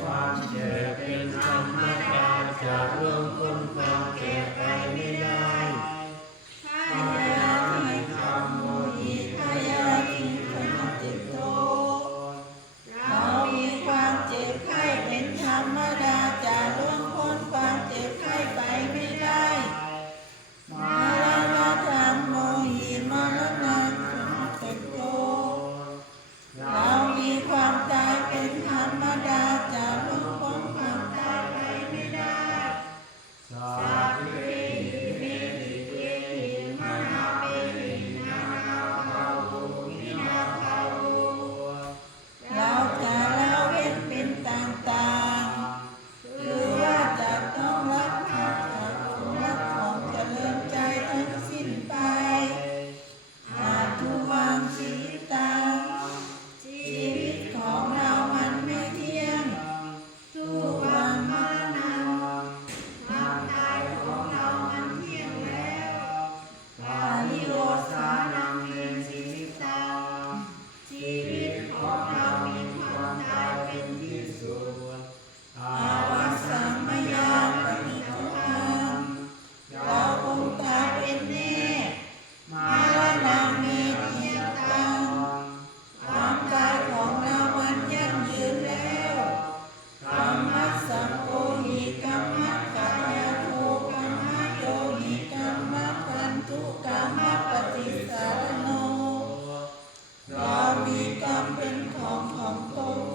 ความเจ็บเป็นธรรมดาจะร่วมพ้นความเจ็บไปไม่ได้ Amen. มีกรรมเป็นของของตน